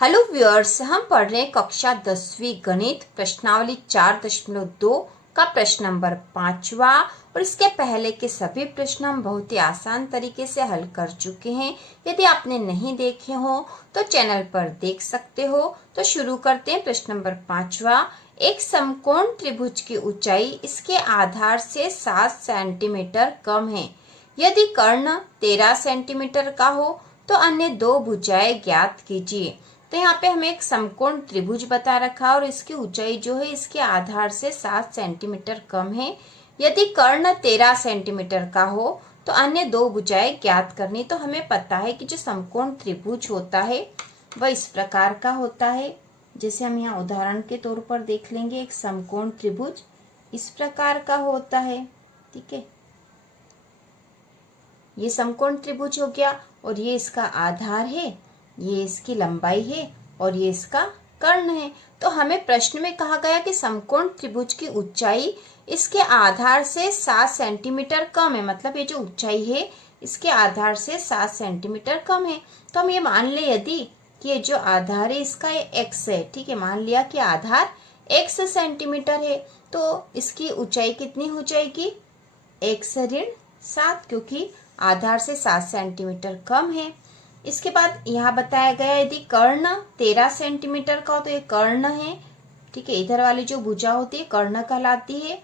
Hello viewers, हम पढ़ रहे हैं कक्षा 10वीं गणित प्रश्नावली 4.2 का प्रश्न नंबर 5वां। और इसके पहले के सभी प्रश्न हम बहुत ही आसान तरीके से हल कर चुके हैं। यदि आपने नहीं देखे हो तो चैनल पर देख सकते हो। तो शुरू करते हैं। प्रश्न नंबर 5वां, एक समकोण त्रिभुज की ऊंचाई इसके आधार से 7 सेंटीमीटर कम है। यदि कर्ण 13 सेंटीमीटर का हो तो अन्य दो भुजाएं ज्ञात कीजिए। तो यहाँ पे हमें एक समकोण त्रिभुज बता रखा और इसकी ऊंचाई जो है इसके आधार से 7 सेंटीमीटर कम है। यदि कर्ण 13 सेंटीमीटर का हो तो अन्य दो भुजाएं ज्ञात करनी। तो हमें पता है कि जो समकोण त्रिभुज होता है वह इस प्रकार का होता है। जैसे हम यहाँ उदाहरण के तौर पर देख लेंगे, एक समकोण त्रिभुज इस प्रकार का होता है। ठीक है, ये समकोण त्रिभुज हो गया और ये इसका आधार है, ये इसकी लंबाई है और ये इसका कर्ण है। तो हमें प्रश्न में कहा गया कि समकोण त्रिभुज की ऊंचाई इसके आधार से 7 सेंटीमीटर कम है। मतलब ये जो ऊंचाई है इसके आधार से 7 सेंटीमीटर कम है। तो हम ये मान ले यदि कि ये जो आधार है इसका ये x है। ठीक है, मान लिया कि आधार x सेंटीमीटर है तो इसकी ऊंचाई कितनी हो जाएगी, x ऋण 7, क्योंकि आधार से 7 सेंटीमीटर कम है। इसके बाद यहाँ बताया गया यदि कर्ण 13 सेंटीमीटर का हो तो ये कर्ण है। ठीक है, इधर वाली जो भुजा होती है कर्ण कहलाती है।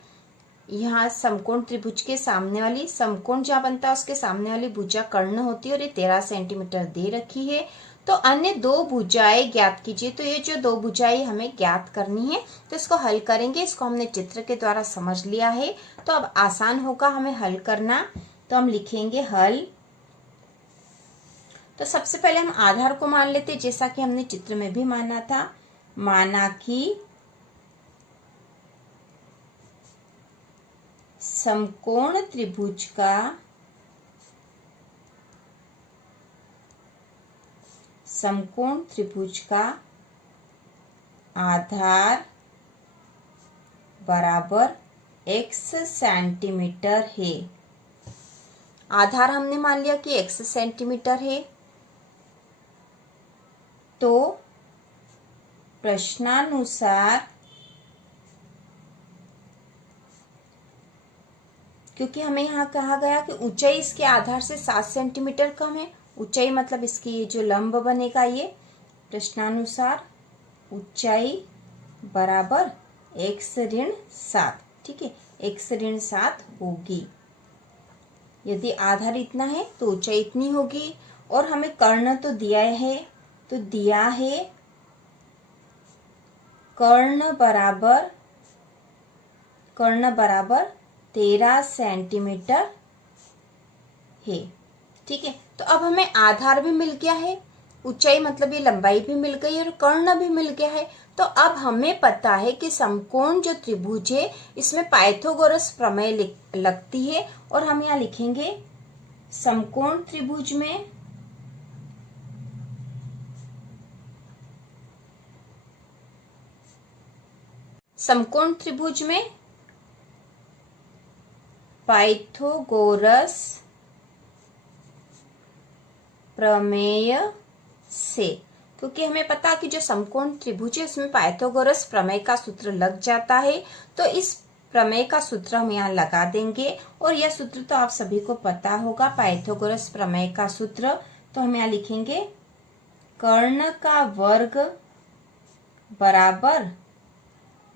यहाँ समकोण त्रिभुज के सामने वाली, समकोण जहाँ बनता है उसके सामने वाली भुजा कर्ण होती है और ये 13 सेंटीमीटर दे रखी है। तो अन्य दो भुजाएं ज्ञात कीजिए। तो ये जो दो भुजाएं हमें ज्ञात करनी है तो इसको हल करेंगे। इसको हमने चित्र के द्वारा समझ लिया है तो अब आसान होगा हमें हल करना। तो हम लिखेंगे हल। तो सबसे पहले हम आधार को मान लेते, जैसा कि हमने चित्र में भी माना था। माना कि समकोण त्रिभुज का आधार बराबर x सेंटीमीटर है। आधार हमने मान लिया कि x सेंटीमीटर है। तो प्रश्नानुसार, क्योंकि हमें यहाँ कहा गया कि ऊंचाई इसके आधार से 7 सेंटीमीटर कम है, ऊंचाई मतलब इसकी ये जो लंब बनेगा ये, प्रश्नानुसार ऊंचाई बराबर x ऋण 7। ठीक है, x ऋण 7 होगी। यदि आधार इतना है तो ऊंचाई इतनी होगी। और हमें कर्ण तो दिया है, तो दिया है कर्ण बराबर 13 सेंटीमीटर है। ठीक है, तो अब हमें आधार भी मिल गया है, ऊंचाई मतलब ये लंबाई भी मिल गई है और कर्ण भी मिल गया है। तो अब हमें पता है कि समकोण जो त्रिभुज है इसमें पाइथागोरस प्रमेय लगती है। और हम यहाँ लिखेंगे समकोण त्रिभुज में पाइथागोरस प्रमेय से, क्योंकि हमें पता कि जो समकोण त्रिभुज है उसमें पाइथागोरस प्रमेय का सूत्र लग जाता है। तो इस प्रमेय का सूत्र हम यहाँ लगा देंगे और यह सूत्र तो आप सभी को पता होगा, पाइथागोरस प्रमेय का सूत्र। तो हम यहाँ लिखेंगे कर्ण का वर्ग बराबर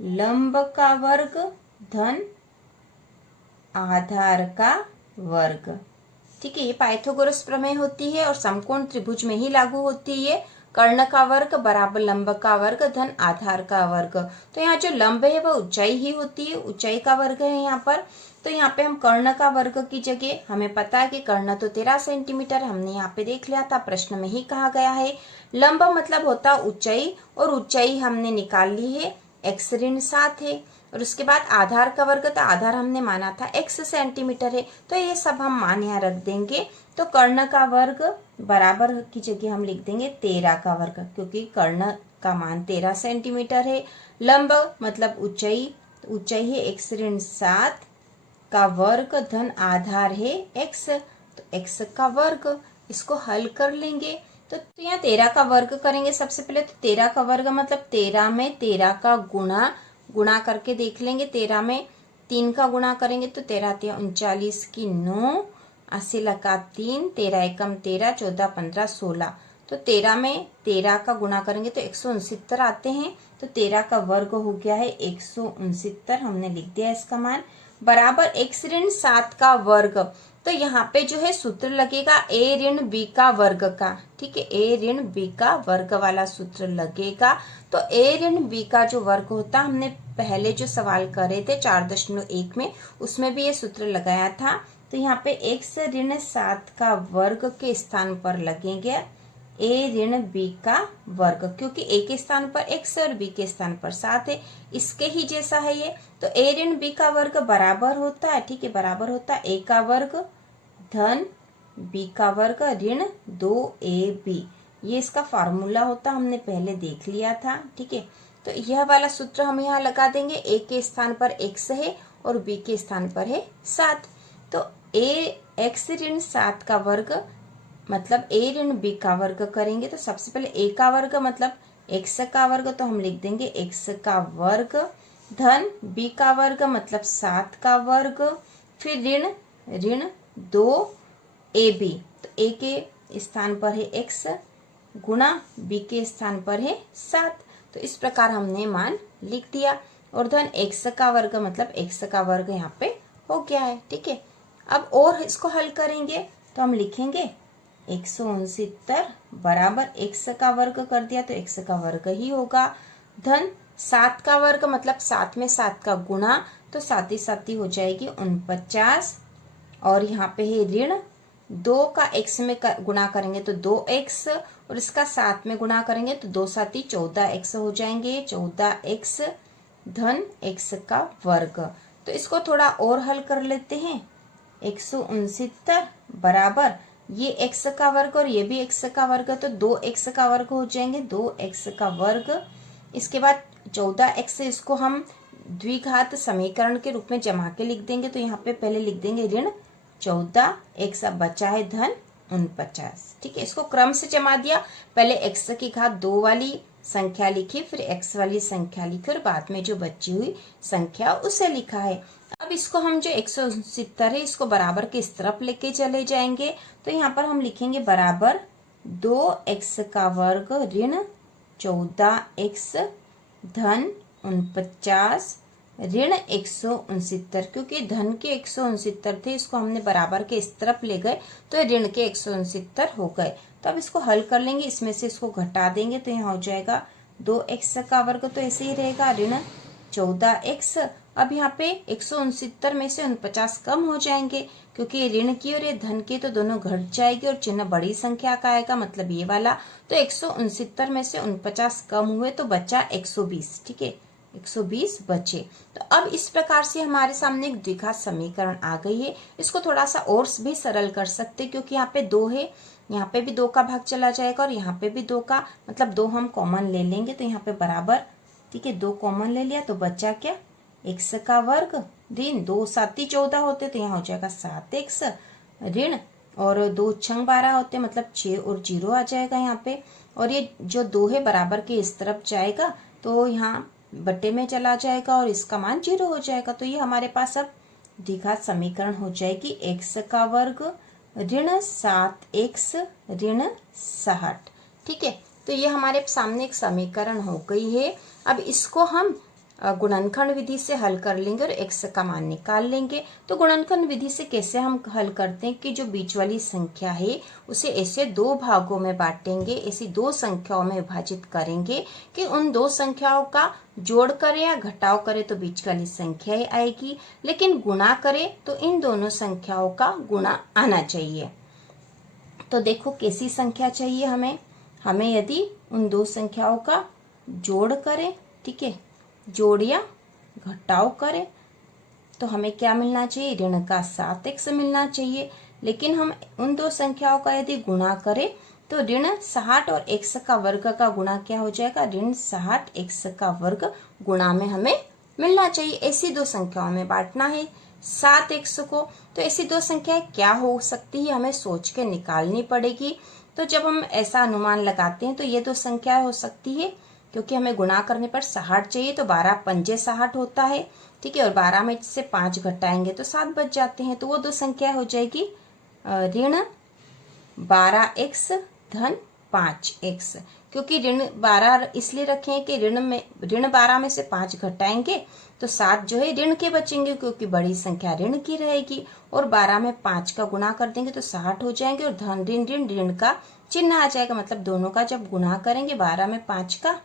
लंब का वर्ग धन आधार का वर्ग। ठीक है, ये पाइथागोरस प्रमेय होती है और समकोण त्रिभुज में ही लागू होती है। कर्ण का वर्ग बराबर लंब का वर्ग धन आधार का वर्ग। तो यहाँ जो लंब है वह ऊंचाई ही होती है, ऊंचाई का वर्ग है यहाँ पर। तो यहाँ पे हम कर्ण का वर्ग की जगह, हमें पता है कि कर्ण तो 13 सेंटीमीटर हमने यहाँ पे देख लिया था, प्रश्न में ही कहा गया है। लंब मतलब होता ऊंचाई और ऊंचाई हमने निकाल ली है, x ऋण 7 है। और उसके बाद आधार का वर्ग, तो आधार हमने माना था x सेंटीमीटर है। तो ये सब हम मान यहाँ रख देंगे। तो कर्ण का वर्ग बराबर की जगह हम लिख देंगे 13 का वर्ग, क्योंकि कर्ण का मान 13 सेंटीमीटर है। लंब मतलब ऊंचाई, ऊंचाई है x ऋण 7 का वर्ग धन आधार है x, तो x का वर्ग। इसको हल कर लेंगे तो यहाँ 13 का वर्ग करेंगे सबसे पहले। तो 13 का वर्ग मतलब 13 में 13 का गुणा करके देख लेंगे। 13 में 3 का गुणा करेंगे तो 13 39 की 9, 80 लगा 3, 13 एकम 13, 14 15 16। तो 13 में 13 का गुणा करेंगे तो 169 आते हैं। तो 13 का वर्ग हो गया है 169, हमने लिख दिया इसका मान, बराबर x ऋण 7 का वर्ग। तो यहाँ पे जो है सूत्र लगेगा a ऋण b का वर्ग का, ठीक है, a ऋण b का वर्ग वाला सूत्र लगेगा। तो a ऋण b का जो वर्ग होता, हमने पहले जो सवाल करे थे 4.1 में, उसमें भी ये सूत्र लगाया था। तो यहाँ पे x ऋण 7 का वर्ग के स्थान पर लगेंगे a ऋण b का वर्ग, क्योंकि a के स्थान पर x और b के स्थान पर 7 है, इसके ही जैसा है ये। तो a ऋण b का वर्ग बराबर होता है, ठीक है, बराबर होता है a का वर्ग धन b का वर्ग ऋण 2ab। ये इसका फार्मूला होता, हमने पहले देख लिया था, ठीक है। तो यह वाला सूत्र हम यहाँ लगा देंगे। a के स्थान पर x है और b के स्थान पर है 7। तो x ऋण 7 का वर्ग मतलब a ऋण b का वर्ग करेंगे। तो सबसे पहले a का वर्ग मतलब x का वर्ग, तो हम लिख देंगे x का वर्ग धन b का वर्ग मतलब 7 का वर्ग, फिर ऋण 2ab। तो a के स्थान पर है x गुणा b के स्थान पर है 7। तो इस प्रकार हमने मान लिख दिया। और धन x का वर्ग मतलब x का वर्ग यहाँ पे हो गया है, ठीक है। अब और इसको हल करेंगे तो हम लिखेंगे 169 बराबर x का वर्ग कर दिया तो x का वर्ग ही होगा, धन 7 का वर्ग मतलब 7 में 7 का गुणा, तो 7 ही 7 ही हो जाएगी 49। और यहाँ पे है ऋण 2 का x में गुणा करेंगे तो 2x, और इसका 7 में गुणा करेंगे तो 2 7 ही 14x हो जाएंगे, 14x धन x का वर्ग। तो इसको थोड़ा और हल कर लेते हैं। 169 बराबर ये x का वर्ग और ये भी x का वर्ग, तो 2x का वर्ग हो जाएंगे, 2x का वर्ग। इसके बाद 14x, इसको हम द्विघात समीकरण के रूप में जमा के लिख देंगे। तो यहाँ पे पहले लिख देंगे ऋण 14x, अब बचा है धन 49, ठीक है। इसको क्रम से जमा दिया, पहले x की घात 2 वाली संख्या लिखी, फिर x वाली संख्या लिखी, और बाद में जो बची हुई संख्या उसे लिखा है। अब इसको हम जो 169 है इसको बराबर के इस तरफ लेके चले जाएंगे। तो यहाँ पर हम लिखेंगे बराबर 2x का वर्ग ऋण 14x धन 49 ऋण 169, क्योंकि धन के 169 थे, इसको हमने बराबर के इस तरफ ले गए तो ऋण के 169 हो गए। तो अब इसको हल कर लेंगे, इसमें से इसको घटा देंगे तो यहाँ हो जाएगा 2x का वर्ग, तो ऐसे ही रहेगा ऋण 14x। अब यहाँ पे 169 में से 49 कम हो जाएंगे, क्योंकि ये ऋण की और ये धन की तो दोनों घट जाएगी और चिन्ह बड़ी संख्या का आएगा, मतलब ये वाला। तो 169 में से 49 कम हुए तो बचा 120, ठीक है, 120 बचे। तो अब इस प्रकार से हमारे सामने एक द्विघात समीकरण आ गई है। इसको थोड़ा सा और भी सरल कर सकते हैं, क्योंकि यहाँ पे 2 है, यहाँ पे भी 2 का भाग चला जाएगा और यहाँ पे भी 2 का, मतलब 2 हम कॉमन ले लेंगे तो यहाँ पे बराबर, ठीक है, 2 कॉमन ले लिया तो बचा क्या, x का वर्ग ऋण 2 7 14 होते तो यहाँ हो जाएगा 7x ऋण, और 2 6 12 होते मतलब 6 और 0 आ जाएगा यहाँ पे। और ये जो 2 है बराबर के इस तरफ जाएगा तो यहाँ बट्टे में चला जाएगा और इसका मान 0 हो जाएगा। तो ये हमारे पास अब द्विघात समीकरण हो जाएगी x का वर्ग ऋण 7x ऋण 60, ठीक है। तो ये हमारे सामने एक समीकरण हो गई है। अब इसको हम गुणनखंड विधि से हल कर लेंगे और x का मान निकाल लेंगे। तो गुणनखंड विधि से कैसे हम हल करते हैं कि जो बीच वाली संख्या है उसे ऐसे 2 भागों में बांटेंगे, ऐसी 2 संख्याओं में विभाजित करेंगे कि उन 2 संख्याओं का जोड़ करें या घटाव करें तो बीच वाली संख्या ही आएगी, लेकिन गुणा करें तो इन दोनों संख्याओं का गुणा आना चाहिए। तो देखो कैसी संख्या चाहिए हमें यदि उन 2 संख्याओं का जोड़ करें, ठीक है, जोड़ या घटाव करें तो हमें क्या मिलना चाहिए, ऋण का 7x मिलना चाहिए। लेकिन हम उन 2 संख्याओं का यदि गुणा करें तो ऋण 60 और x का वर्ग का गुणा क्या हो जाएगा, ऋण 60 x का वर्ग गुणा में हमें मिलना चाहिए। ऐसी 2 संख्याओं में बांटना है 7x को। तो ऐसी 2 संख्याएं क्या हो सकती है, हमें सोच के निकालनी पड़ेगी। तो जब हम ऐसा अनुमान लगाते हैं तो ये दो संख्या हो सकती है, क्योंकि हमें गुणा करने पर 60 चाहिए, तो 12 पंजे 60 होता है, ठीक है। और 12 में से 5 घटाएंगे तो 7 बच जाते हैं। तो वो दो संख्या हो जाएगी ऋण 12x धन 5x, क्योंकि ऋण 12 इसलिए रखे हैं कि ऋण 12 में से 5 घटाएंगे तो 7 जो है ऋण के बचेंगे, क्योंकि बड़ी संख्या ऋण की रहेगी। और 12 में 5 का गुणा कर देंगे तो 60 हो जाएंगे, और धन ऋण ऋण ऋण का चिन्ह आ जाएगा, मतलब दोनों का जब गुणा करेंगे 12 में 5 का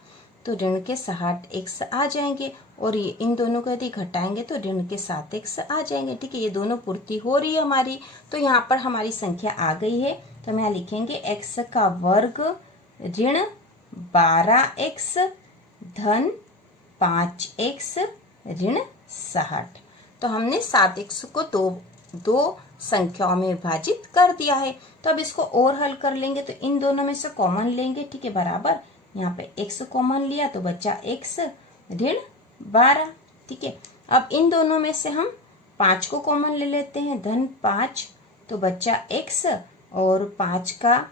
तो ऋण के 60x आ जाएंगे, और ये इन दोनों को यदि घटाएंगे तो ऋण के 7x आ जाएंगे, ठीक है। ये दोनों पूर्ति हो रही है हमारी। तो यहाँ पर हमारी संख्या आ गई है, तो हम यहाँ लिखेंगे x का वर्ग ऋण 12x धन 5x ऋण 60। तो हमने 7x को दो संख्याओं में विभाजित कर दिया है। तो अब इसको और हल कर लेंगे, तो इन दोनों में से कॉमन लेंगे, ठीक है, बराबर। यहाँ पे x कॉमन लिया तो बचा x ऋण 12, ठीक है। अब इन दोनों में से हम 5 को कॉमन ले लेते हैं, धन 5, तो बचा x और 5 का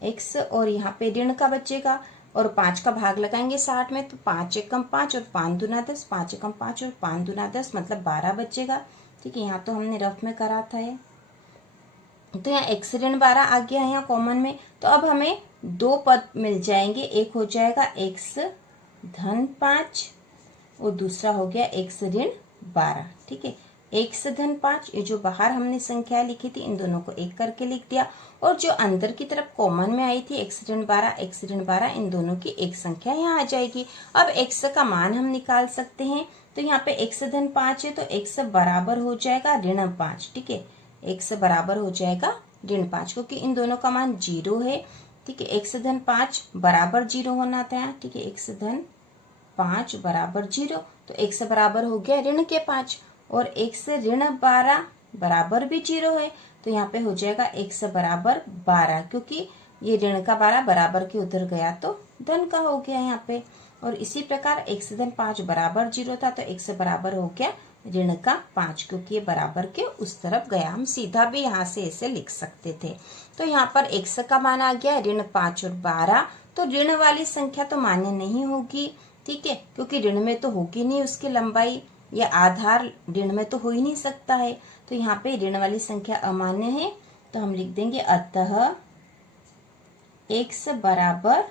x, और यहाँ पे ऋण का बचेगा, और 5 का भाग लगाएंगे 60 में, तो 5 एकम 5 और 5 दूना 10, 5 एकम 5 और 5 दूना 10, मतलब 12 बचेगा, ठीक है। यहाँ तो हमने रफ में करा था ये। तो यहाँ x ऋण 12 आ गया है यहाँ कॉमन में। तो अब हमें दो पद मिल जाएंगे, एक हो जाएगा x धन 5 और दूसरा हो गया x ऋण 12, ठीक है। x धन 5, ये जो बाहर हमने संख्या लिखी थी इन दोनों को एक करके लिख दिया, और जो अंदर की तरफ कॉमन में आई थी x ऋण 12 इन दोनों की एक संख्या यहाँ आ जाएगी। अब x का मान हम निकाल सकते हैं, तो यहाँ पे x धन 5 है तो x बराबर हो जाएगा ऋण 5, ठीक है। x बराबर हो जाएगा ऋण 5, क्योंकि इन दोनों का मान 0 है, ठीक है। x धन 5 बराबर 0 होना था, ठीक है। x धन 5 बराबर 0, तो x बराबर हो गया ऋण के 5, और x ऋण 12 बराबर भी 0 है, तो यहाँ पे हो जाएगा x बराबर 12, क्योंकि ये ऋण का 12 बराबर के उधर गया तो धन का हो गया यहाँ पे। और इसी प्रकार x धन 5 बराबर 0 था, तो x बराबर हो गया ऋण का 5, क्योंकि ये बराबर के उस तरफ गया। हम सीधा भी यहाँ से ऐसे लिख सकते थे। तो यहाँ पर x का मान आ गया ऋण 5 और 12, तो ऋण वाली संख्या तो मान्य नहीं होगी, ठीक है, क्योंकि ऋण में तो होगी नहीं उसकी लंबाई, या आधार ऋण में तो हो ही नहीं सकता है। तो यहाँ पे ऋण वाली संख्या अमान्य है, तो हम लिख देंगे अतः x बराबर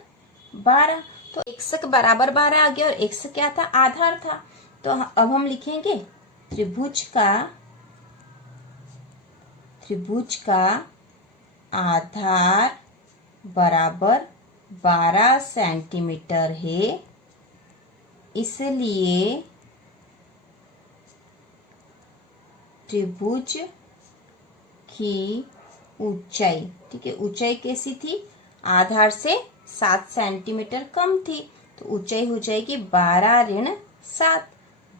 12। तो x बराबर 12 आ गया, और x क्या था, आधार था। तो अब हम लिखेंगे त्रिभुज का आधार बराबर 12 सेंटीमीटर है, इसलिए त्रिभुज की ऊंचाई, ठीक है, ऊंचाई कैसी थी, आधार से 7 सेंटीमीटर कम थी, तो ऊंचाई हो जाएगी 12 ऋण 7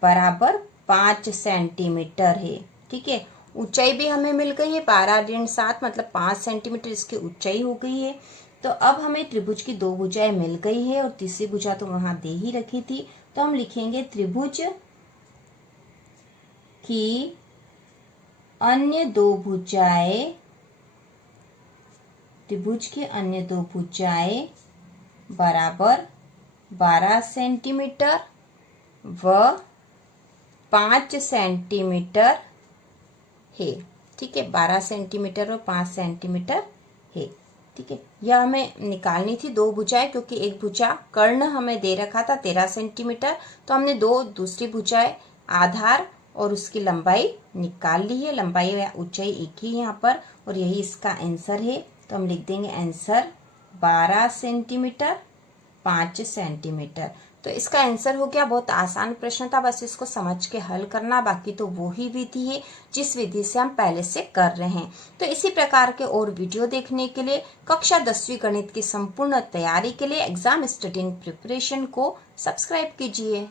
बराबर 5 सेंटीमीटर है, ठीक है। ऊंचाई भी हमें मिल गई है 12 ऋण 7, मतलब 5 सेंटीमीटर इसकी ऊंचाई हो गई है। तो अब हमें त्रिभुज की दो भुजाएं मिल गई है, और तीसरी भुजा तो वहां दे ही रखी थी, तो हम लिखेंगे त्रिभुज की अन्य दो भुजाएं, त्रिभुज की अन्य दो भुजाएं बराबर 12 सेंटीमीटर व 5 सेंटीमीटर है, ठीक है। 12 सेंटीमीटर और 5 सेंटीमीटर है, ठीक है। यह हमें निकालनी थी दो भुजाएं, क्योंकि एक भुजा कर्ण हमें दे रखा था 13 सेंटीमीटर, तो हमने दूसरी भुजाएं आधार और उसकी लंबाई निकाल ली है। लंबाई या ऊंचाई एक ही यहाँ पर, और यही इसका आंसर है। तो हम लिख देंगे आंसर 12 सेंटीमीटर 5 सेंटीमीटर। तो इसका आंसर हो गया। बहुत आसान प्रश्न था, बस इसको समझ के हल करना, बाकी तो वो ही विधि है जिस विधि से हम पहले से कर रहे हैं। तो इसी प्रकार के और वीडियो देखने के लिए, कक्षा 10वीं गणित की संपूर्ण तैयारी के लिए एग्जाम स्टडी प्रिपरेशन को सब्सक्राइब कीजिए।